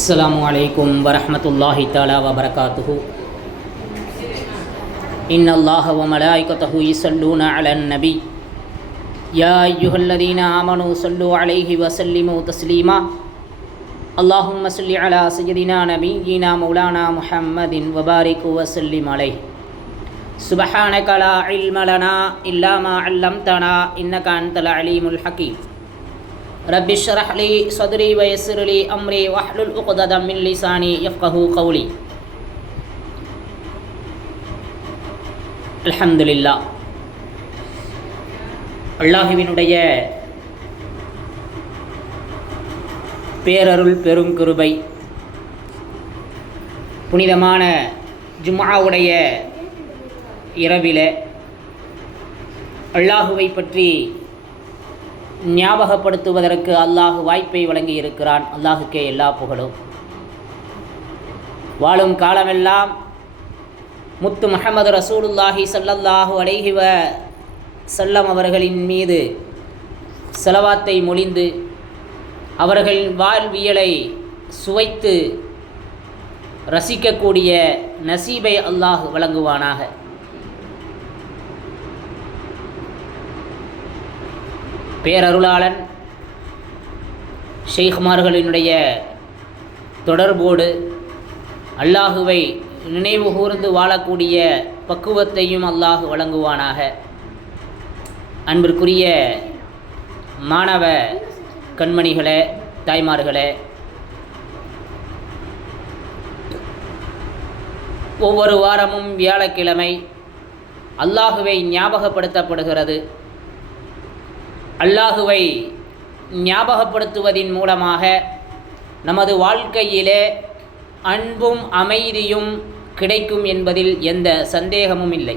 अस्सलामु अलैकुम वरहमतुल्लाहि ताला वबरकातुहु। इन्नल्लाह व मलाइकतहु युसल्लूना अलन नबी या अय्युहल्लज़ीना आमनू सल्लु अलैहि व सल्लिमू तस्लीमा। अल्लाहुम्म सल्लि अला सय्यिदिना नबिय्यिना मौलाना मुहम्मदिन व बारिक व सल्लिम अलैहि। सुब्हानक ला इल्म लना इल्ला मा अल्लमतना इन्नका अंतल अलीमुल हकीम। रब्बि श्रह ली सदरी व यस्सिर ली अम्री वहलुल उक़दतम मिन लिसानी यफ़क़हू क़ौली। அல்ஹம்துலில்லாஹ். அல்லாஹுவினுடைய பேரருள் பெருங்கிருபை, புனிதமான ஜும்ஆவுடைய இரவிலே அல்லாஹுவை பற்றி ஞாபகப்படுத்துவதற்கு அல்லாஹ் வாய்ப்பை வழங்கி இருக்கிறான். அல்லாஹுக்கே எல்லா புகழும். வாழும் காலமெல்லாம் முத்து முஹம்மது ரசூலுல்லாஹி ஸல்லல்லாஹு அலைஹி வ ஸல்லம் அவர்களின் மீது ஸலவாத்தை மொழிந்து அவர்கள் வாழ்வியலை சுவைத்து ரசிக்கக்கூடிய நசீபை அல்லாஹ் வழங்குவானாக. பேரருளாளன் ஷேக்மார்களினுடைய தொடர்போடு அல்லாஹுவை நினைவு கூர்ந்து வாழக்கூடிய பக்குவத்தையும் அல்லாஹ் வழங்குவானாக. அன்பிற்குரிய மாணவ கண்மணிகளே, தாய்மார்களே, ஒவ்வொரு வாரமும் வியாழக்கிழமை அல்லாஹுவை ஞாபகப்படுத்தப்படுகிறது. அல்லாஹுவை ஞாபகப்படுத்துவதின் மூலமாக நமது வாழ்க்கையிலே அன்பும் அமைதியும் கிடைக்கும் என்பதில் எந்த சந்தேகமும் இல்லை.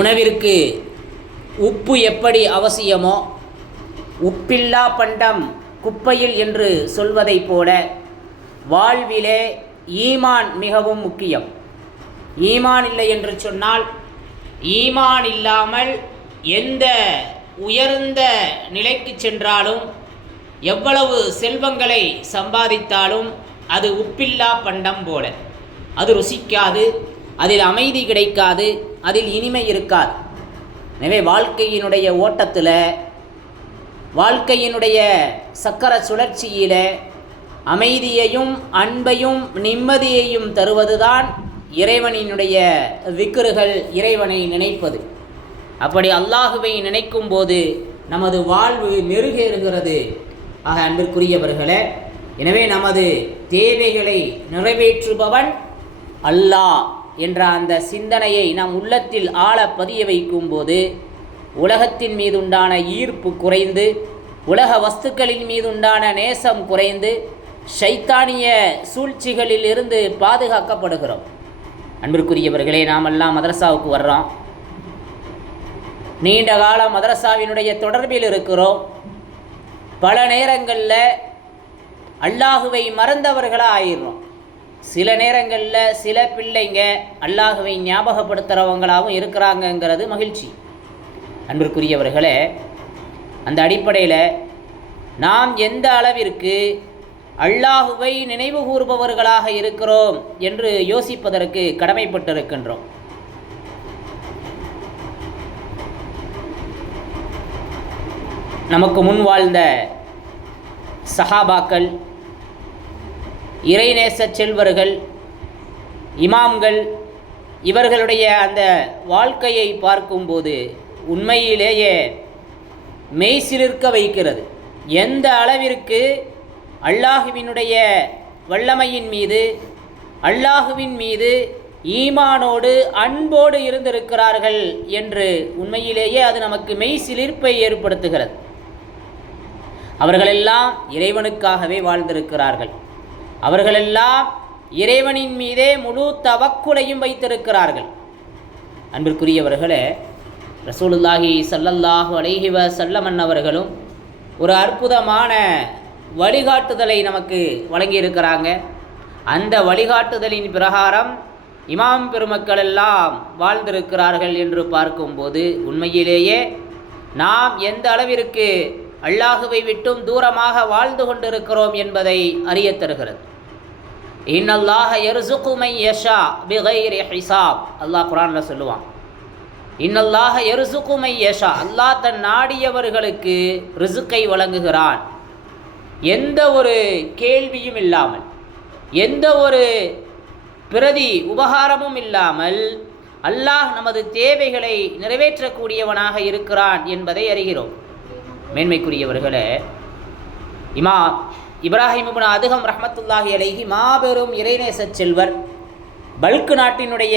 உணவிற்கு உப்பு எப்படி அவசியமோ, உப்பில்லா பண்டம் குப்பையில் என்று சொல்வதைப் போல வாழ்விலே ஈமான் மிகவும் முக்கியம். ஈமான் இல்லை என்று சொன்னால், ஈமான் இல்லாமல் எந்த உயர்ந்த நிலைக்கு சென்றாலும், எவ்வளவு செல்வங்களை சம்பாதித்தாலும் அது உப்பில்லா பண்டம் போல. அது ருசிக்காது, அதில் அமைதி கிடைக்காது, அதில் இனிமை இருக்காது. எனவே வாழ்க்கையினுடைய ஓட்டத்தில், வாழ்க்கையினுடைய சக்கர சுழற்சியில் அமைதியையும் அன்பையும் நிம்மதியையும் தருவதுதான் இறைவனினுடைய விக்ருகள், இறைவனை நினைப்பது. அப்படி அல்லாஹுவை நினைக்கும் போது நமது வாழ்வு மெருகேறுகிறது. ஆக அன்பிற்குரியவர்களே, எனவே நமது தேவைகளை நிறைவேற்றுபவன் அல்லாஹ் என்ற அந்த சிந்தனையை நாம் உள்ளத்தில் ஆழ பதிய வைக்கும் போது உலகத்தின் மீதுண்டான ஈர்ப்பு குறைந்து, உலக வஸ்துக்களின் மீதுண்டான நேசம் குறைந்து, ஷைத்தானிய சூழ்ச்சிகளில் இருந்து பாதுகாக்கப்படுகிறோம். அன்பிற்குரியவர்களே, நாமெல்லாம் மதரசாவுக்கு வர்றோம். நீண்ட கால மதரசாவினுடைய தொடர்பில் இருக்கிறோம். பல நேரங்களில் அல்லாஹுவை மறந்தவர்களாக ஆயிடுறோம். சில நேரங்களில் சில பிள்ளைங்க அல்லாஹுவை ஞாபகப்படுத்துகிறவங்களாகவும் இருக்கிறாங்கங்கிறது மகிழ்ச்சி. அன்பிற்குரியவர்களே, அந்த அடிப்படையில் நாம் எந்த அளவிற்கு அல்லாஹுவை நினைவு கூறுபவர்களாக இருக்கிறோம் என்று யோசிப்பதற்கு கடமைப்பட்டிருக்கின்றோம். நமக்கு முன் வாழ்ந்த சஹாபாக்கள், இறைநேச செல்வர்கள், இமாம்கள், இவர்களுடைய அந்த வாழ்க்கையை பார்க்கும்போது உண்மையிலேயே மெய்சிலிர்க்க வைக்கிறது. எந்த அளவிற்கு அல்லாஹுவினுடைய வல்லமையின் மீது, அல்லாஹுவின் மீது ஈமானோடு அன்போடு இருந்திருக்கிறார்கள் என்று உண்மையிலேயே அது நமக்கு மெய்சிலிர்ப்பை ஏற்படுத்துகிறது. அவர்களெல்லாம் இறைவனுக்காகவே வாழ்ந்திருக்கிறார்கள். அவர்களெல்லாம் இறைவனின் மீதே முழு தவக்குலையும் வைத்திருக்கிறார்கள். அன்பிற்குரியவர்களே, ரசூலுல்லாஹி ஸல்லல்லாஹு அலைஹி வ ஸல்லம் அவர்களும் ஒரு அற்புதமான வழிகாட்டுதலை நமக்கு வழங்கியிருக்கிறாங்க. அந்த வழிகாட்டுதலின் பிரகாரம் இமாம் பெருமக்கள் எல்லாம் வாழ்ந்திருக்கிறார்கள் என்று பார்க்கும்போது உண்மையிலேயே நாம் எந்த அளவிற்கு அல்லாஹுவை விட்டும் தூரமாக வாழ்ந்து கொண்டிருக்கிறோம் என்பதை அறியத் தருகிறது. இன்னல்லாஹ யர்ஸுகு மன் யஷா பிகைரி ஹிசாப். அல்லாஹ் குர்ஆனில் சொல்லுவான், இன்னல்லாஹ யர்ஸுகு மன் யஷா, அல்லாஹ் தன் நாடியவர்களுக்கு ரிசுக்கை வழங்குகிறான். எந்த ஒரு கேள்வியும் இல்லாமல், எந்த ஒரு பிரதி உபகாரமும் இல்லாமல் அல்லாஹ் நமது தேவைகளை நிறைவேற்றக்கூடியவனாக இருக்கிறான் என்பதை அறிகிறோம். மேன்மைக்குரியவர்களே, இமாம் இப்ராஹிம் இப்னு அதுகம் ரஹ்மத்துல்லாஹி அலைஹி மாபெரும் இறைநேச செல்வர், பல்கு நாட்டினுடைய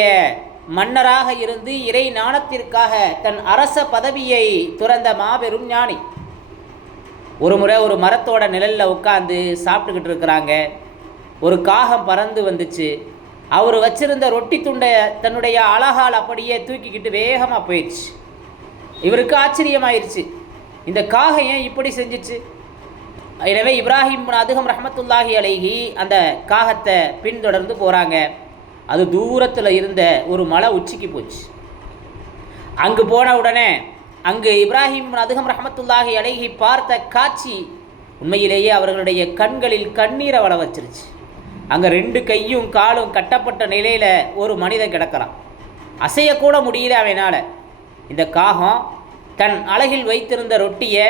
மன்னராக இருந்து இறை ஞானத்திற்காக தன் அரச பதவியை துறந்த மாபெரும் ஞானி. ஒரு முறை ஒரு மரத்தோட நிழலில் உட்காந்து சாப்பிட்டுக்கிட்டு இருக்கிறாங்க. ஒரு காகம் பறந்து வந்துச்சு. அவர் வச்சிருந்த ரொட்டி துண்டை தன்னுடைய அழகால் அப்படியே தூக்கிக்கிட்டு வேகமாக போயிடுச்சு. இவருக்கு ஆச்சரியமாயிருச்சு, இந்த காகம் ஏன் இப்படி செஞ்சிச்சு? எனவே இப்ராஹிம் இப்னு அதுகம் ரஹ்மத்துல்லாஹி அலைஹி அந்த காகத்தை பின்தொடர்ந்து போகிறாங்க. அது தூரத்தில் இருந்த ஒரு மலை உச்சிக்கு போச்சு. அங்கு போன உடனே அங்கு இப்ராஹிம் இப்னு அதுகம் ரஹ்மத்துல்லாஹி அலைஹி பார்த்த காட்சி உண்மையிலேயே அவர்களுடைய கண்களில் கண்ணீரை வள வச்சிருச்சு. அங்கே 2 கையும் காலும் கட்டப்பட்ட நிலையில் ஒரு மனிதன் கிடக்கிறான். அசையக்கூட முடியல அவனால். இந்த காகம் தன் அலகில் வைத்திருந்த ரொட்டியை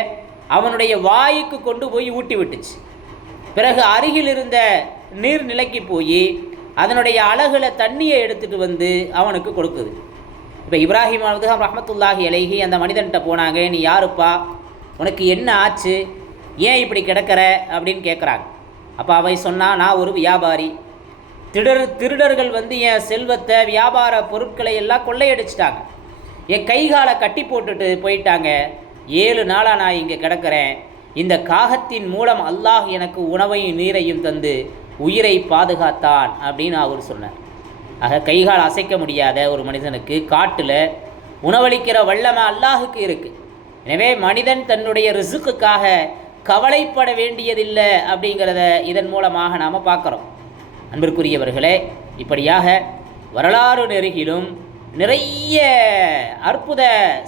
அவனுடைய வாய்க்கு கொண்டு போய் ஊட்டி விட்டுச்சு. பிறகு அருகில் இருந்த நீர்நிலைக்கு போய் அதனுடைய அலகில் தண்ணியை எடுத்துகிட்டு வந்து அவனுக்கு கொடுக்குது. இப்போ இப்ராஹிம் அதுகம் ரஹ்மத்துல்லாஹி அலைஹி அந்த மனிதன்கிட்ட போனாங்க. நீ யாருப்பா, உனக்கு என்ன ஆச்சு, ஏன் இப்படி கிடக்கிற அப்படின்னு கேட்குறாங்க. அப்போ அவை சொன்னால், நான் ஒரு வியாபாரி, திருடர்கள் வந்து என் செல்வத்தை வியாபார பொருட்களை எல்லாம் கொள்ளையடிச்சிட்டாங்க. என் கைகாலை கட்டி போட்டுட்டு போயிட்டாங்க. 7 நாளாக நான் இங்கே கிடக்கிறேன். இந்த காகத்தின் மூலம் அல்லாஹ் எனக்கு உணவையும் நீரையும் தந்து உயிரை பாதுகாத்தான் அப்படின்னு அவர் சொன்னார். ஆக கைகால் அசைக்க முடியாத ஒரு மனிதனுக்கு காட்டில் உணவளிக்கிற வல்லமை அல்லாஹுக்கு இருக்குது. எனவே மனிதன் தன்னுடைய ரிசுக்குக்காக கவலைப்பட வேண்டியதில்லை அப்படிங்கிறத இதன் மூலமாக நாம் பார்க்குறோம். அன்பிற்குரியவர்களே, இப்படியாக வரலாறு நெருகிலும் நிறைய அற்புத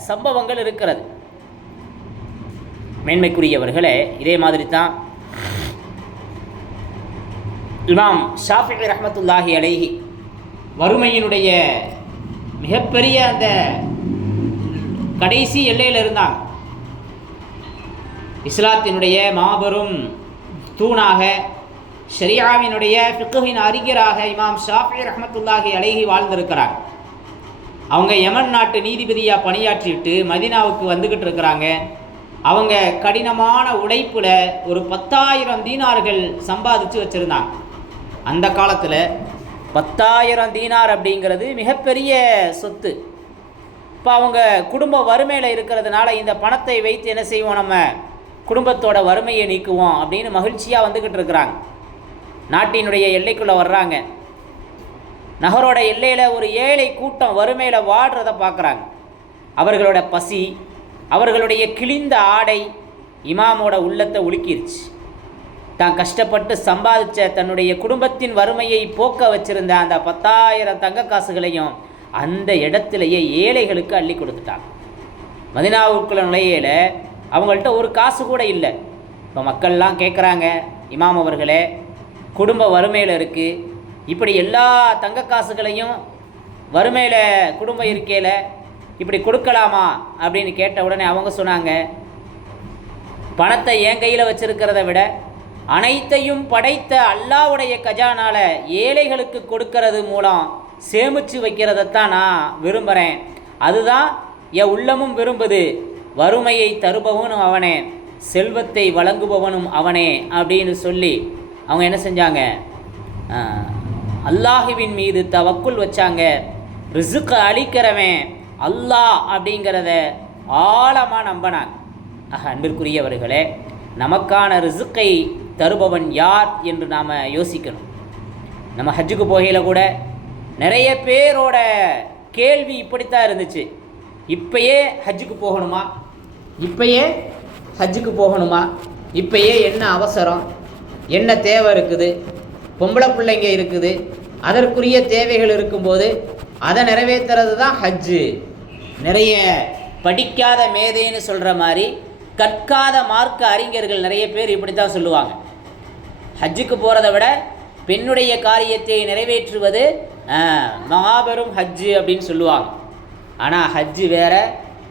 சம்பவங்கள் இருக்கிறது. மேன்மைக்குரியவர்களே, இதே மாதிரி தான் இமாம் ஷாஃபிஈ ரஹ்மத்துல்லாஹி அலைஹி வறுமையினுடைய மிகப்பெரிய அந்த கடைசி எல்லையில் இருந்தாங்க. இஸ்லாத்தினுடைய மாபெரும் தூணாக, ஷரியாவினுடைய ஃபிக்ஹின் அறிஞராக இமாம் ஷாஃபிஈ ரஹ்மத்துல்லாஹி அலைஹி வாழ்ந்திருக்கிறாங்க. அவங்க யமன் நாட்டு நீதிபதியாக பணியாற்றிட்டு மதீனாவுக்கு வந்துக்கிட்டு இருக்கிறாங்க. அவங்க கடினமான உழைப்பில் ஒரு 10,000 தீனார்கள் சம்பாதிச்சு வச்சுருந்தாங்க. அந்த காலத்தில் 10,000 தீனார் அப்படிங்கிறது மிகப்பெரிய சொத்து. இப்போ அவங்க குடும்ப வறுமையில் இருக்கிறதுனால இந்த பணத்தை வைத்து என்ன செய்வோம், நம்ம குடும்பத்தோட வறுமையை நீக்குவோம் அப்படின்னு மகிழ்ச்சியாக வந்துக்கிட்டு இருக்கிறாங்க. நாட்டினுடைய எல்லைக்குள்ளே வர்றாங்க. நகரோட எல்லையில் ஒரு ஏழை கூட்டம் வறுமையில் வாடுறதை பார்க்குறாங்க. அவர்களோட பசி, அவர்களுடைய கிழிந்த ஆடை இமாமோட உள்ளத்தை உலுக்கிருச்சு. தான் கஷ்டப்பட்டு சம்பாதிச்ச தன்னுடைய குடும்பத்தின் வறுமையை போக்க வச்சுருந்த அந்த 10,000 தங்க காசுகளையும் அந்த இடத்துலையே ஏழைகளுக்கு அள்ளி கொடுத்துட்டாங்க. மதீனாவுக்குள்ள நுழையில அவங்கள்ட்ட ஒரு காசு கூட இல்லை. இப்போ மக்கள்லாம் கேட்குறாங்க, இமாம் அவர்களே, குடும்ப வறுமையில் இருக்குது, இப்படி எல்லா தங்க காசுகளையும் வறுமையில் குடும்பம் இருக்கையில் இப்படி கொடுக்கலாமா அப்படின்னு கேட்ட உடனே அவங்க சொன்னாங்க, பணத்தை என் கையில் வச்சுருக்கிறத விட அனைத்தையும் படைத்த அல்லாஹ்வுடைய கஜானால ஏழைகளுக்கு கொடுக்கறது மூலம் சேமித்து வைக்கிறதைத்தான் நான் விரும்புகிறேன். அதுதான் என் உள்ளமும் விரும்புது. வறுமையை தருபவனும் அவனே, செல்வத்தை வழங்குபவனும் அவனே அப்படின்னு சொல்லி அவங்க என்ன செஞ்சாங்க, அல்லாஹுவின் மீது தவக்குல் வச்சாங்க. ரிசுக்கை அளிக்கிறவன் அல்லாஹ் அப்படிங்கிறத ஆழமாக நம்பினாங்க. அன்பிற்குரியவர்களே, நமக்கான ரிசுக்கை தருபவன் யார் என்று நாம் யோசிக்கணும். நம்ம ஹஜ்ஜுக்கு போகையில் கூட நிறைய பேரோட கேள்வி இப்படித்தான் இருந்துச்சு, இப்பயே ஹஜ்ஜுக்கு போகணுமா, இப்பயே ஹஜ்ஜுக்கு போகணுமா, இப்பயே என்ன அவசரம், என்ன தேவை இருக்குது, பொம்பளை பிள்ளைங்க இருக்குது, அதற்குரிய தேவைகள் இருக்கும்போது அதை நிறைவேற்றுறது தான் ஹஜ்ஜு. நிறைய படிக்காத மேதைன்னு சொல்கிற மாதிரி கற்காத மார்க்க அறிஞர்கள் நிறைய பேர் இப்படி தான் சொல்லுவாங்க, ஹஜ்ஜுக்கு போகிறத விட பெண்ணுடைய காரியத்தை நிறைவேற்றுவது மாபெரும் ஹஜ்ஜு அப்படின்னு சொல்லுவாங்க. ஆனால் ஹஜ்ஜு வேறு,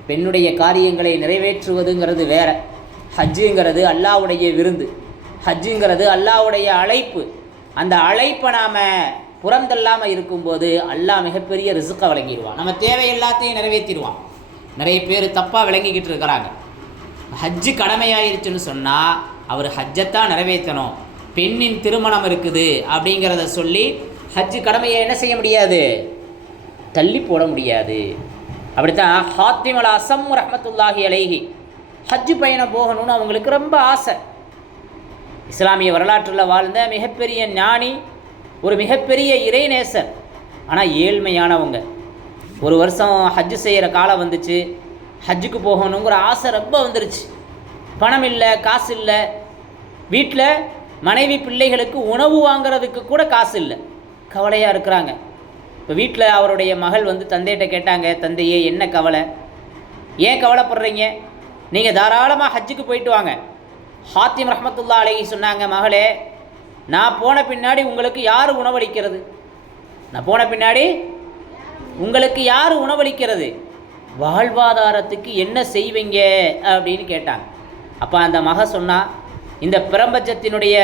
பெண்ணுடைய காரியங்களை நிறைவேற்றுவதுங்கிறது வேறு. ஹஜ்ஜுங்கிறது அல்லாஹ்வுடைய விருந்து, ஹஜ்ஜுங்கிறது அல்லாஹ்வுடைய அழைப்பு. அந்த அழைப்பை நாம் புறந்தல்லாமல் இருக்கும்போது அல்லாஹ் மிகப்பெரிய ரிஸ்கை வழங்கிடுவான், நம்ம தேவை எல்லாத்தையும் நிறைவேற்றிடுவான். நிறைய பேர் தப்பாக விளங்கிக்கிட்டு இருக்கிறாங்க. ஹஜ்ஜு கடமையாயிருச்சுன்னு சொன்னால் அவர் ஹஜ்ஜத்தான் நிறைவேற்றணும், பெண்ணின் திருமணம் இருக்குது அப்படிங்கிறத சொல்லி ஹஜ்ஜு கடமையை என்ன செய்ய முடியாது, தள்ளி போட முடியாது. அப்படித்தான் ஹாத்திம் அல் அஸம் ரஹ்மத்துல்லாஹி அலைஹி ஹஜ்ஜு பயணம் போகணும்னு அவங்களுக்கு ரொம்ப ஆசை. இஸ்லாமிய வரலாற்றில் வாழ்ந்த மிகப்பெரிய ஞானி, ஒரு மிகப்பெரிய இறைநேசர், ஆனால் ஏழ்மையானவங்க. ஒரு வருஷம் ஹஜ்ஜு செய்கிற காலம் வந்துச்சு, ஹஜ்ஜுக்கு போகணுங்கிற ஆசை ரொம்ப வந்துருச்சு. பணம் இல்லை, காசு இல்லை, வீட்டில் மனைவி பிள்ளைகளுக்கு உணவு வாங்கிறதுக்கு கூட காசு இல்லை, கவலையாக இருக்கிறாங்க. இப்போ வீட்டில் அவருடைய மகள் வந்து தந்தையிட்ட கேட்டாங்க, தந்தையே என்ன கவலை, ஏன் கவலைப்படுறீங்க, நீங்கள் தாராளமாக ஹஜ்ஜுக்கு போயிட்டு வாங்க. ஹாத்திம் ரஹ்மத்துல்லாஹி அலைஹி சொன்னாங்க, மகளே நான் போன பின்னாடி உங்களுக்கு யார் உணவளிக்கிறது, நான் போன பின்னாடி உங்களுக்கு யார் உணவளிக்கிறது, வாழ்வாதாரத்துக்கு என்ன செய்வீங்க அப்படின்னு கேட்டாங்க. அப்போ அந்த மக சொன்னா, இந்த பிரபஞ்சத்தினுடைய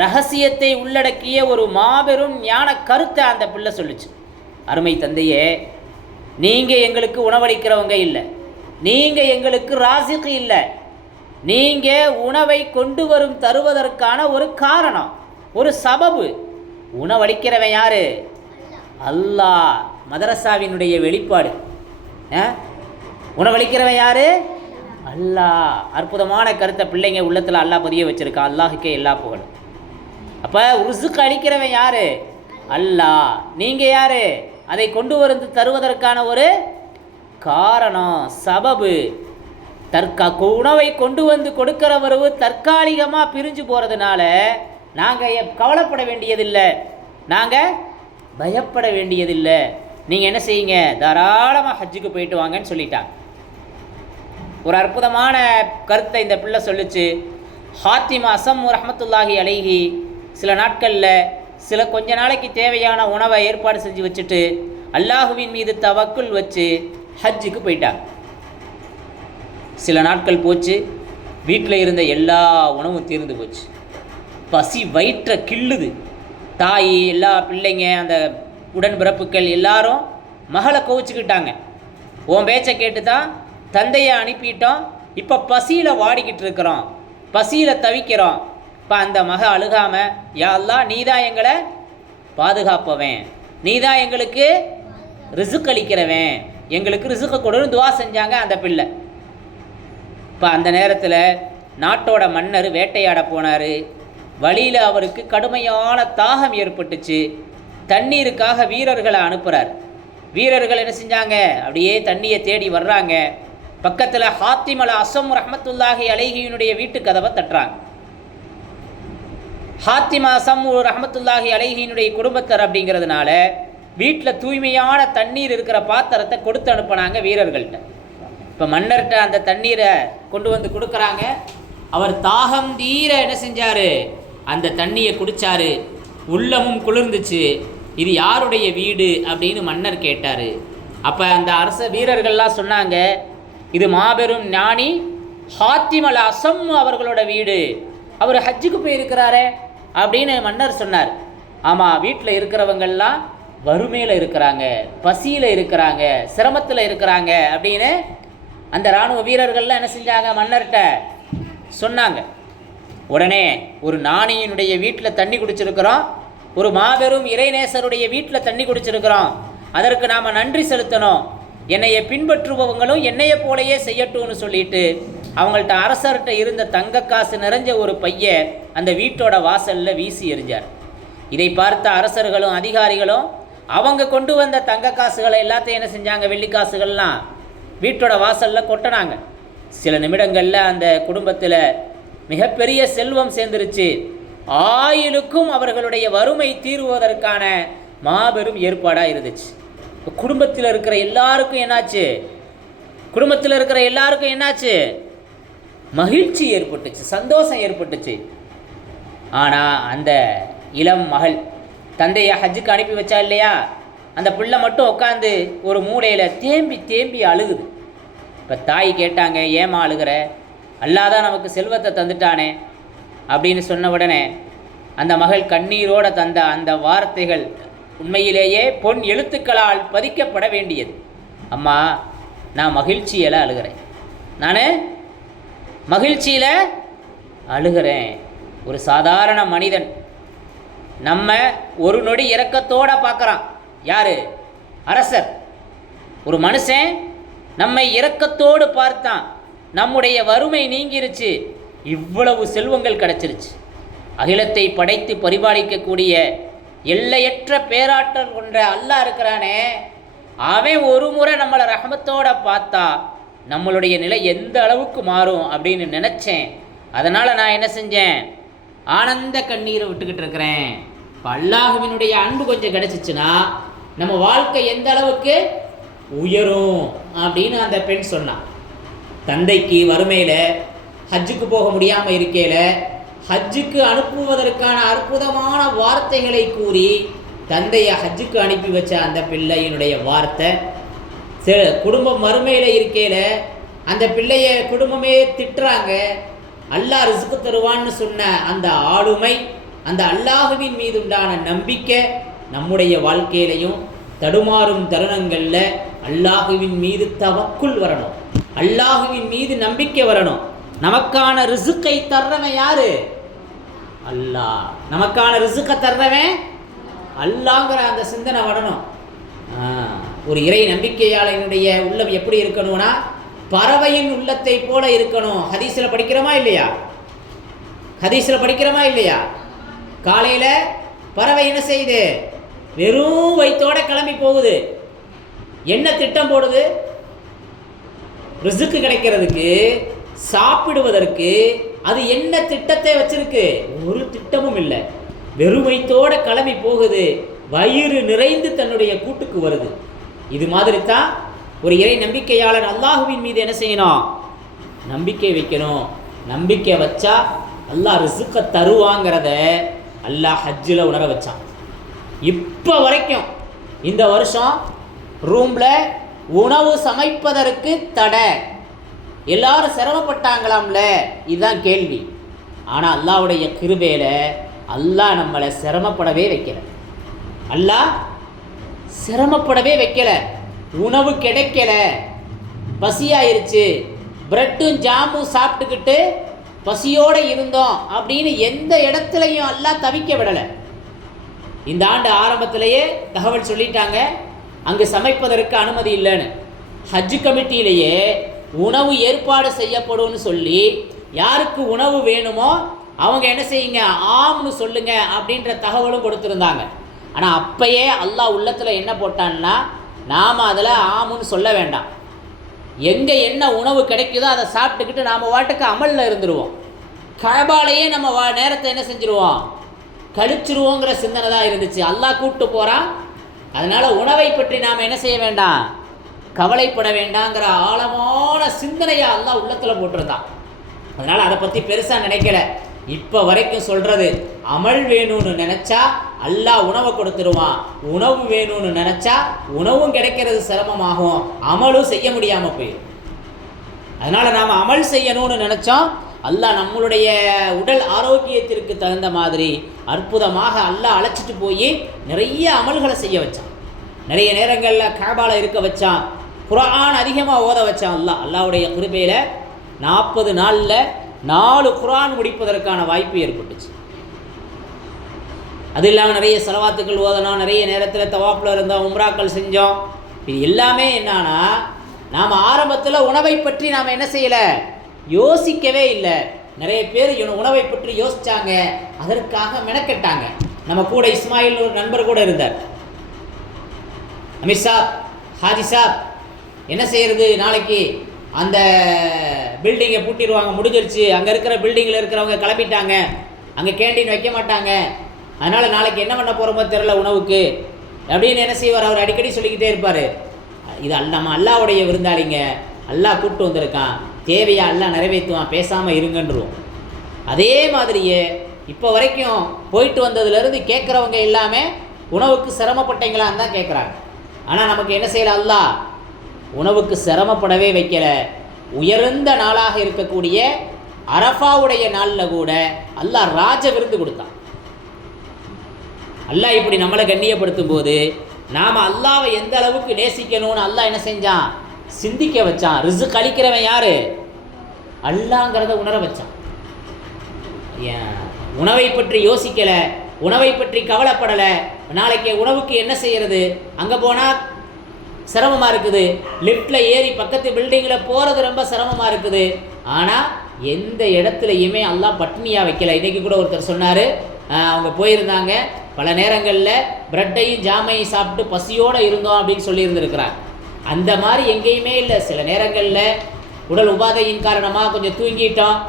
ரகசியத்தை உள்ளடக்கிய ஒரு மாபெரும் ஞான கருத்தை அந்த பிள்ளை சொல்லிச்சு. அருமை தந்தையே, நீங்கள் எங்களுக்கு உணவளிக்கிறவங்க இல்லை, நீங்கள் எங்களுக்கு ராசிக்கு இல்லை, நீங்கள் உணவை கொண்டு வரும் தருவதற்கான ஒரு காரணம், ஒரு சபபு. உணவளிக்கிறவன் யாரு? அல்லாஹ். மதரசாவினுடைய வெளிப்பாடு. உணவளிக்கிறவன் யாரு? அல்லாஹ். அற்புதமான கருத்தை பிள்ளைங்க உள்ளத்தில் அல்லாஹ் பதிய வச்சிருக்கா. அல்லாஹுக்கே எல்லா புகழும். அப்போ ரிஸ்க் அளிக்கிறவன் யாரு? அல்லாஹ். நீங்கள் யாரு? அதை கொண்டு வந்து தருவதற்கான ஒரு காரணம், சபபு. உணவை கொண்டு வந்து கொடுக்கிறவரு தற்காலிகமாக பிரிஞ்சு போகிறதுனால நாங்கள் கவலைப்பட வேண்டியதில்லை, நாங்கள் பயப்பட வேண்டியதில்லை. நீங்கள் என்ன செய்யுங்க, தாராளமாக ஹஜ்ஜுக்கு போயிட்டு வாங்கன்னு சொல்லிட்டாங்க. ஒரு அற்புதமான கருத்தை இந்த பிள்ளை சொல்லிச்சு. ஹாத்திம் அஸம் ரஹ்மத்துல்லாஹி அலைஹி சில நாட்களில் கொஞ்ச நாளைக்கு தேவையான உணவை ஏற்பாடு செஞ்சு வச்சுட்டு அல்லாஹுவின் மீது தவக்குல் வச்சு ஹஜ்ஜுக்கு போயிட்டாங்க. சில நாட்கள் போச்சு, வீட்டில் இருந்த எல்லா உணவும் தீர்ந்து போச்சு. பசி வயிற்றை கிள்ளுது. தாய், எல்லா பிள்ளைங்க, அந்த உடன்பிறப்புகள் எல்லாரும் மகளை கோவிச்சுக்கிட்டாங்க. உன் பேச்சை கேட்டு தான் தந்தையை அனுப்பிட்டோம், இப்போ பசியில் வாடிக்கிட்டு இருக்கிறோம், பசியில் தவிக்கிறோம். இப்போ அந்த மக அழுகாமல், யா அல்லாஹ் நீ தான் எங்களை பாதுகாப்பவன், நீ தான் எங்களுக்கு ரிசுக் அளிக்கிறவன், எங்களுக்கு ரிசுக்கை கொடுன்னு துவா செஞ்சாங்க அந்த பிள்ளை. இப்போ அந்த நேரத்தில் நாட்டோட மன்னர் வேட்டையாட போனார். வழியில் அவருக்கு கடுமையான தாகம் ஏற்பட்டுச்சு. தண்ணீருக்காக வீரர்களை அனுப்புகிறார். வீரர்கள் என்ன செஞ்சாங்க, அப்படியே தண்ணியை தேடி வர்றாங்க. பக்கத்தில் ஹாத்திம் அல் அஸம் ரஹ்மத்துல்லாஹி அலைஹியினுடைய வீட்டு கதவை தட்டுறாங்க. ஹாத்திம் அஸம் ரஹ்மத்துல்லாஹி அலைஹியினுடைய குடும்பத்தர் அப்படிங்கிறதுனால வீட்டில் தூய்மையான தண்ணீர் இருக்கிற பாத்திரத்தை கொடுத்து அனுப்பினாங்க வீரர்கள்ட்ட. இப்போ மன்னர்கிட்ட அந்த தண்ணீரை கொண்டு வந்து கொடுக்குறாங்க. அவர் தாகம் தீர என்ன செஞ்சார், அந்த தண்ணியை குடித்தார். உள்ளமும் குளிர்ந்துச்சு. இது யாருடைய வீடு அப்படின்னு மன்னர் கேட்டார். அப்போ அந்த அரச வீரர்கள்லாம் சொன்னாங்க, இது மாபெரும் ஞானி ஹாத்திம் அல் அஸம் அவர்களோட வீடு, அவர் ஹஜ்ஜுக்கு போயிருக்கிறாரே அப்படின்னு மன்னர் சொன்னார். ஆமாம், வீட்டில் இருக்கிறவங்கள்லாம் வறுமையில் இருக்கிறாங்க, பசியில் இருக்கிறாங்க, சிரமத்தில் இருக்கிறாங்க அப்படின்னு அந்த இராணுவ வீரர்கள்லாம் என்ன செஞ்சாங்க, மன்னர்கிட்ட சொன்னாங்க. உடனே ஒரு ஞானியினுடைய வீட்டில் தண்ணி குடிச்சிருக்கிறோம், ஒரு மாபெரும் இறைநேசருடைய வீட்டில் தண்ணி குடிச்சிருக்கிறோம், அதற்கு நாம் நன்றி செலுத்தணும், என்னையை பின்பற்றுபவங்களும் என்னையை போலையே செய்யட்டும்னு சொல்லிட்டு அவங்கள்ட்ட அரசர்கிட்ட இருந்த தங்க காசு நிறைஞ்ச ஒரு பைய அந்த வீட்டோட வாசலில் வீசி எறிஞ்சார். இதை பார்த்த அரசர்களும் அதிகாரிகளும் அவங்க கொண்டு வந்த தங்க காசுகளை எல்லாத்தையும் என்ன செஞ்சாங்க, வெள்ளிக்காசுகள்லாம் வீட்டோட வாசலில் கொட்டினாங்க. சில நிமிடங்களில் அந்த குடும்பத்தில் மிகப்பெரிய செல்வம் சேர்ந்துருச்சு. ஆயுளுக்கும் அவர்களுடைய வறுமை தீர்வதற்கான மாபெரும் ஏற்பாடாக இருந்துச்சு. குடும்பத்தில் இருக்கிற எல்லாருக்கும் என்னாச்சு, மகிழ்ச்சி ஏற்பட்டுச்சு, சந்தோஷம் ஏற்பட்டுச்சு. ஆனால் அந்த இளம் மகள் தந்தையை ஹஜ்ஜுக்கு அனுப்பி வச்சா இல்லையா, அந்த பிள்ளை மட்டும் உட்காந்து ஒரு மூலையில் தேம்பி தேம்பி அழுகுது. இப்போ தாய் கேட்டாங்க, ஏமா அழுகிற? அல்லாதான் நமக்கு செல்வத்தை தந்துட்டானே அப்படின்னு சொன்ன உடனே அந்த மகள் கண்ணீரோடு தந்த அந்த வார்த்தைகள் உண்மையிலேயே பொன் எழுத்துக்களால் பதிக்கப்பட வேண்டியது. அம்மா, நான் மகிழ்ச்சியில் அழுகிறேன், நான் மகிழ்ச்சியில் அழுகிறேன். ஒரு சாதாரண மனிதன் நம்ம ஒரு நொடி இரக்கத்தோடு பார்க்குறான். யார்? அரசர். ஒரு மனுஷன் நம்மை இரக்கத்தோடு பார்த்தான், நம்முடைய வறுமை நீங்கிருச்சு, இவ்வளவு செல்வங்கள் கிடச்சிருச்சு. அகிலத்தை படைத்து பரிபாலிக்கக்கூடிய எல்லையற்ற பேராற்றல் கொண்ட அல்லாஹ் இருக்கிறானே, அவன் ஒரு முறை நம்மளை ரஹமத்தோடு பார்த்தா நம்மளுடைய நிலை எந்த அளவுக்கு மாறும் அப்படின்னு நினச்சேன். அதனால் நான் என்ன செஞ்சேன்? ஆனந்த கண்ணீரை விட்டுக்கிட்டு இருக்கிறேன். இப்போ அல்லாஹ்வினுடைய அன்பு கொஞ்சம் கிடச்சிச்சுன்னா நம்ம வாழ்க்கை எந்த அளவுக்கு உயரும் அப்படின்னு அந்த பெண் சொன்னான். தந்தைக்கு வறுமையில் ஹஜ்ஜுக்கு போக முடியாமல் இருக்கையில் ஹஜ்ஜுக்கு அனுப்புவதற்கான அற்புதமான வார்த்தைகளை கூறி தந்தையை ஹஜ்ஜுக்கு அனுப்பி வச்ச அந்த பிள்ளையினுடைய வார்த்தை. குடும்பம் வறுமையில் இருக்கையில் அந்த பிள்ளைய குடும்பமே திட்டுறாங்க. அல்லாஹ் ரிஸ்க் தருவான்னு சொன்ன அந்த ஆளுமை, அந்த அல்லாஹுவின் மீது உண்டான நம்பிக்கை நம்முடைய வாழ்க்கையிலையும் தடுமாறும் தருணங்களில் அல்லாஹுவின் மீது தவக்குள் வரணும், அல்லாஹுவின் மீது நம்பிக்கை வரணும். நமக்கான ரிசுக்கை தர்றவன் யாரு? அல்லாஹ். நமக்கான ரிசுக்கை தர்றவன் அல்லாங்கிற அந்த சிந்தனை வரணும். ஒரு இறை நம்பிக்கையாளனுடைய உள்ளம் எப்படி இருக்கணும்னா பறவையின் உள்ளத்தை போல இருக்கணும். ஹதீஸில் படிக்கிறோமா இல்லையா? ஹதீஸில் படிக்கிறோமா இல்லையா? காலையில் பறவை என்ன செய்யுது? வெறும் வயிற்றோட கிளம்பி போகுது. என்ன திட்டம் போடுது? ரிசுக்கு கிடைக்கிறதுக்கு, சாப்பிடுவதற்கு. அது என்ன திட்டத்தை வச்சிருக்கு? ஒரு திட்டமும் இல்லை. வெறும் வயிற்றோட கிளம்பி போகுது, வயிறு நிறைந்து தன்னுடைய கூட்டுக்கு வருது. இது மாதிரி தான் ஒரு இறை நம்பிக்கையாளர் அல்லாஹுவின் மீது என்ன செய்யணும்? நம்பிக்கை வைக்கணும். நம்பிக்கை வச்சா அல்லாஹ் ரிசுக்கை தருவாங்கிறத அல்லாஹ் ஹஜ்ஜில் உணர வச்சான். இப்போ வரைக்கும் இந்த வருஷம் ரூமில் உணவு சமைப்பதற்கு தடை. எல்லாரும் சிரமப்பட்டாங்களாம்ல, இதுதான் கேள்வி. ஆனால் அல்லாஹ்வுடைய கிருபையில் அல்லாஹ் நம்மளை சிரமப்படவே வைக்கல. அல்லாஹ் சிரமப்படவே வைக்கல. உணவு கிடைக்கல, பசியாயிருச்சு, பிரெட்டும் ஜாமும் சாப்பிட்டுக்கிட்டு பசியோடு இருந்தோம் அப்படின்னு எந்த இடத்துலையும் அல்லாஹ் தவிக்க விடலை. இந்த ஆண்டு ஆரம்பத்திலேயே தகவல் சொல்லிட்டாங்க, அங்கு சமைப்பதற்கு அனுமதி இல்லைன்னு. ஹஜ் கமிட்டியிலேயே உணவு ஏற்பாடு செய்யப்படும்னு சொல்லி யாருக்கு உணவு வேணுமோ அவங்க என்ன செய்யுங்க, ஆம்னு சொல்லுங்க அப்படின்ற தகவலும் கொடுத்துருந்தாங்க. ஆனால் அப்பயே அல்லாஹ் உள்ளத்தில் என்ன போட்டான்னா, நாம் அதில் ஆமுன்னு சொல்ல வேண்டாம். எங்கே என்ன உணவு கிடைக்குதோ அதை சாப்பிட்டுக்கிட்டு நாம் வாட்டுக்கு அமலில் இருந்துருவோம். கஅபாலையே நம்ம நேரத்தை என்ன செஞ்சுருவோம், கழிச்சிருவோங்கிற சிந்தனை தான் இருந்துச்சு. அல்லாஹ் கூப்பிட்டு போகிறான். அதனால் உணவை பற்றி நாம் என்ன செய்ய வேண்டாம், கவலைப்பட வேண்டாங்கிற ஆழமான சிந்தனையை அல்லாஹ் உள்ளத்தில் போட்டிருந்தான். அதனால் அதை பற்றி பெருசாக நினைக்கல. இப்போ வரைக்கும் சொல்கிறது, அமல் வேணும்னு நினச்சா அல்லாஹ் உணவை கொடுத்துருவான். உணவு வேணும்னு நினச்சா உணவும் கிடைக்கிறது சிரமமாகும், அமலும் செய்ய முடியாமல் போயிடும். அதனால் நாம் அமல் செய்யணும்னு நினச்சோம், அல்லாஹ் நம்மளுடைய உடல் ஆரோக்கியத்திற்கு தகுந்த மாதிரி அற்புதமாக அல்லாஹ் அழைச்சிட்டு போய் நிறைய அமல்களை செய்ய வச்சான். நிறைய நேரங்களில் கஅபால இருக்க வச்சான். குர்ஆன் அதிகமாக ஓத வச்சான். அல்லாஹ்வுடைய கிருபையில் 40 நாளில் 4 குர்ஆன் முடிப்பதற்கான வாய்ப்பு ஏற்பட்டுச்சு. அது இல்லாமல் நிறைய செலவாத்துக்கள் ஓதணும், நிறைய நேரத்தில் தவாப்பில் இருந்தோம், உம்ராக்கள் செஞ்சோம். இது எல்லாமே என்னன்னா, நாம் ஆரம்பத்தில் உணவை பற்றி நாம் என்ன செய்யலை, யோசிக்கவே இல்லை. நிறைய பேர் உணவை பற்றி யோசித்தாங்க, அதற்காக மெனக்கெட்டாங்க. நம்ம கூட இஸ்மாயில் ஒரு நண்பர் கூட இருந்தார். அமீர் சாப், ஹாஜி சாப், என்ன செய்கிறது, நாளைக்கு அந்த பில்டிங்கை பூட்டிடுவாங்க, முடிஞ்சிருச்சு, அங்கே இருக்கிற பில்டிங்கில் இருக்கிறவங்க கிளம்பிட்டாங்க, அங்கே கேண்டீன் வைக்க மாட்டாங்க, அதனால் நாளைக்கு என்ன பண்ண போகிறோமோ தெரில உணவுக்கு அப்படின்னு என்ன செய்வார், அவர் அடிக்கடி சொல்லிக்கிட்டே இருப்பார். இது நம்ம அல்லாஹ்வுடைய விருந்தாளிங்க, அல்லாஹ் கூப்பிட்டு வந்திருக்கான், தேவையா எல்லாம் நிறைவேற்றுவான், பேசாமல் இருங்கன்றுவோம். அதே மாதிரியே இப்போ வரைக்கும் போயிட்டு வந்ததுலேருந்து கேட்குறவங்க எல்லாமே உணவுக்கு சிரமப்பட்டீங்களான்னு தான் கேட்குறாங்க. ஆனால் நமக்கு என்ன செய்யலை, அல்லாஹ் உணவுக்கு சிரமப்படவே வைக்கலை. உயர்ந்த நாளாக இருக்கக்கூடிய அரஃபாவுடைய நாளில் கூட அல்லாஹ் ராஜ விருந்து கொடுத்தான். அல்லாஹ் இப்படி நம்மளை கண்ணியப்படுத்தும் போது நாம் அல்லாவை எந்த அளவுக்கு நேசிக்கணும்னு அல்லாஹ் என்ன செஞ்சான், சிந்திக்க வச்சான். ரிஸ்க் அளிக்கிறவன் யார், அல்லாங்கிறத உணர வச்சான். உணவை பற்றி யோசிக்கலை, உணவை பற்றி கவலைப்படலை. நாளைக்கு உணவுக்கு என்ன செய்கிறது, அங்கே போனால் சிரமமாக இருக்குது, லிஃப்டில் ஏறி பக்கத்து பில்டிங்கில் போகிறது ரொம்ப சிரமமாக இருக்குது. ஆனால் எந்த இடத்துலையுமே அல்லாஹ் பட்டினியாக வைக்கலை. இன்றைக்கி கூட ஒருத்தர் சொன்னார், அவங்க போயிருந்தாங்க, பல நேரங்களில் ப்ரெட்டையும் ஜாமையும் சாப்பிட்டு பசியோடு இருந்தோம் அப்படின்னு சொல்லியிருந்துருக்கிறாங்க. அந்த மாதிரி எங்கேயுமே இல்லை. சில நேரங்களில் உடல் உபாதையின் காரணமாக கொஞ்சம் தூங்கிட்டோம்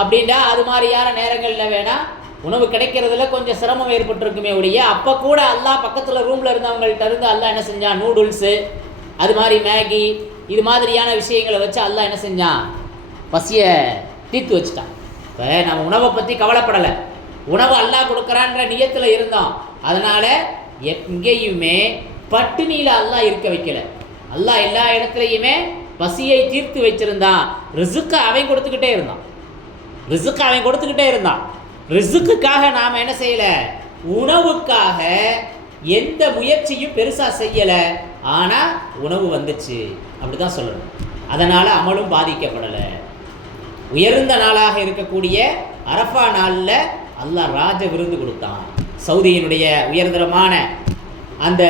அப்படின்னா அது மாதிரியான நேரங்களில் வேணால் உணவு கிடைக்கிறதுல கொஞ்சம் சிரமம் ஏற்பட்டுருக்குமே ஒழிய, அப்போ கூட அல்லாஹ் பக்கத்தில் ரூமில் இருந்தவங்கள்ட்ட இருந்து அல்லாஹ் என்ன செஞ்சான், நூடுல்ஸு, அது மாதிரி மேகி, இது மாதிரியான விஷயங்களை வச்சு அல்லாஹ் என்ன செஞ்சான், பசியை தீர்த்து வச்சுட்டான். இப்போ நம்ம உணவை பற்றி கவலைப்படலை, உணவு அல்லாஹ் கொடுக்குறான்ற நியத்தில் இருந்தோம். அதனால் எங்கேயுமே பட்டினியில் அல்லாஹ் இருக்க வைக்கலை. அல்லாஹ் எல்லா இடத்துலையுமே பசியை தீர்த்து வச்சுருந்தான். ரிசுக்கை அவன் கொடுத்துக்கிட்டே இருந்தான், ரிசுக்கை அவன் கொடுத்துக்கிட்டே இருந்தான். ரிசுக்குக்காக நாம் என்ன செய்யலை, உணவுக்காக எந்த முயற்சியும் பெருசாக செய்யலை. ஆனால் உணவு வந்துச்சு அப்படி தான் சொல்லணும். அதனால் அமலும் பாதிக்கப்படலை. உயர்ந்த நாளாக இருக்கக்கூடிய அரஃபா நாளில் அல்லாஹ் ராஜ விருந்து கொடுத்தான். சவுதியினுடைய உயர்தரமான அந்த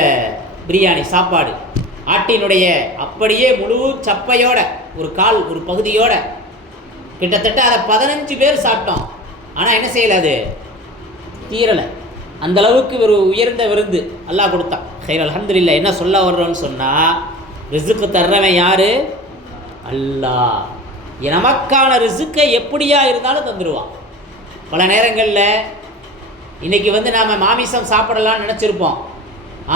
பிரியாணி சாப்பாடு, ஆட்டினுடைய அப்படியே முழு சப்பையோட ஒரு கால் ஒரு பகுதியோட கிட்டத்தட்ட அதை 15 பேர் சாப்பிட்டோம். ஆனால் என்ன செய்யலை, அது தீரலை. அந்தளவுக்கு ஒரு உயர்ந்த விருந்து அல்லாஹ் கொடுத்தான். ஹைர் அல்ஹம்துலில்லாஹ். என்ன சொல்ல வர்றோன்னு சொன்னால், ரிசுக்கு தர்றவன் யார், அல்லாஹ். நமக்கான ரிசுக்கை எப்படியா இருந்தாலும் தந்துடுவான். பல நேரங்களில் இன்றைக்கி நாம் மாமிசம் சாப்பிடலான்னு நினச்சிருப்போம்,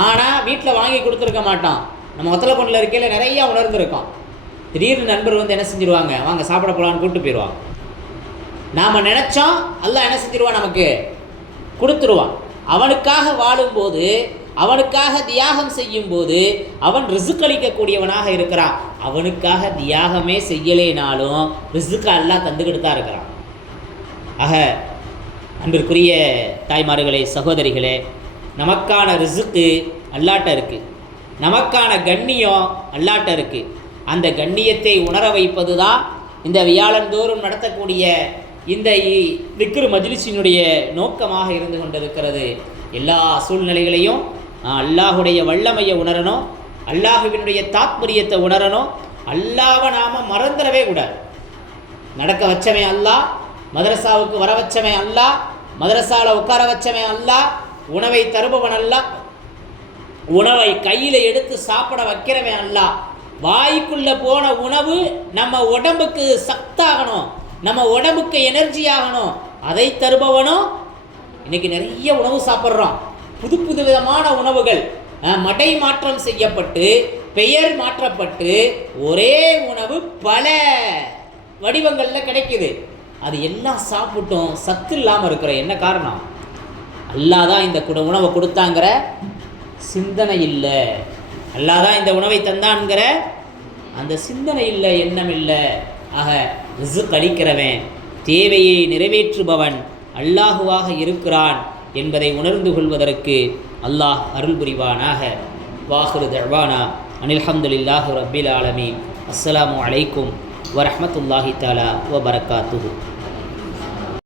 ஆனால் வீட்டில் வாங்கி கொடுத்துருக்க மாட்டோம். நம்ம ஒத்தலைப்பொண்ணில் இருக்கையில் நிறையா உணர்ந்துருக்கோம். திடீர்னு நண்பர் என்ன செஞ்சுருவாங்க, வாங்க சாப்பிட போகலான்னு கூப்பிட்டு போயிடுவாங்க. நாம் நினச்சோம், அல்லாஹ் என்ன செஞ்சிருவான், நமக்கு கொடுத்துருவான். அவனுக்காக வாழும்போது, அவனுக்காக தியாகம் செய்யும்போது அவன் ரிசுக் அளிக்கக்கூடியவனாக இருக்கிறான். அவனுக்காக தியாகமே செய்யலேனாலும் ரிசுக்கை அல்லாஹ் தந்துக்கிட்டு தான் இருக்கிறான். ஆக அன்பிற்குரிய தாய்மார்களே, சகோதரிகளே, நமக்கான ரிசுக்கு அல்லாட்ட இருக்குது, நமக்கான கண்ணியம் அல்லாட்ட இருக்குது. அந்த கண்ணியத்தை உணர வைப்பது தான் இந்த வியாழந்தோறும் நடத்தக்கூடிய இந்த திக்ரு மஜ்லிஸினுடைய நோக்கமாக இருந்து கொண்டிருக்கிறது. எல்லா சூழ்நிலைகளையும் அல்லாஹுடைய வல்லமையை உணரணும், அல்லாஹுவினுடைய தாத்பரியத்தை உணரணும். அல்லாஹ்வை நாம் மறந்துடவே கூடாது. நடக்க வச்சவன் அல்லாஹ், மதரசாவுக்கு வர வச்சவன் அல்லாஹ், மதரசாவில் உட்கார வச்சவன் அல்லாஹ், உணவை தருபவன் அல்லாஹ், உணவை கையில் எடுத்து சாப்பிட வைக்கிறவன் அல்லாஹ். வாய்க்குள்ளே போன உணவு நம்ம உடம்புக்கு சத்தாகணும், நம்ம உடம்புக்கு எனர்ஜி ஆகணும், அதை தருபவனும். இன்றைக்கி நிறைய உணவு சாப்பிட்றோம், புது புது விதமான உணவுகள் மடை மாற்றம் செய்யப்பட்டு பெயர் மாற்றப்பட்டு ஒரே உணவு பல வடிவங்களில் கிடைக்குது. அது எல்லாம் சாப்பிட்டோம், சத்து இல்லாமல் இருக்கிற என்ன காரணம்? அல்லாஹ் தான் இந்த உணவை கொடுத்தாங்கிற சிந்தனை இல்லை, அல்லாஹ் தான் இந்த உணவை தந்தான்கிற அந்த சிந்தனை இல்லை, எண்ணம் இல்லை. ஆக ரிசுக் அளிக்கிறவன், தேவையை நிறைவேற்றுபவன் அல்லாஹுவாக இருக்கிறான் என்பதை உணர்ந்து கொள்வதற்கு அல்லாஹ் அருள் புரிவானாக. வாஹிரு தஅவானா அனில் ஹம்துலில்லாஹி ரப்பில் ஆலமீன். அஸ்ஸலாமு அலைக்கும் வரஹ்மத்துல்லாஹி தஆலா வபரகாத்துஹு.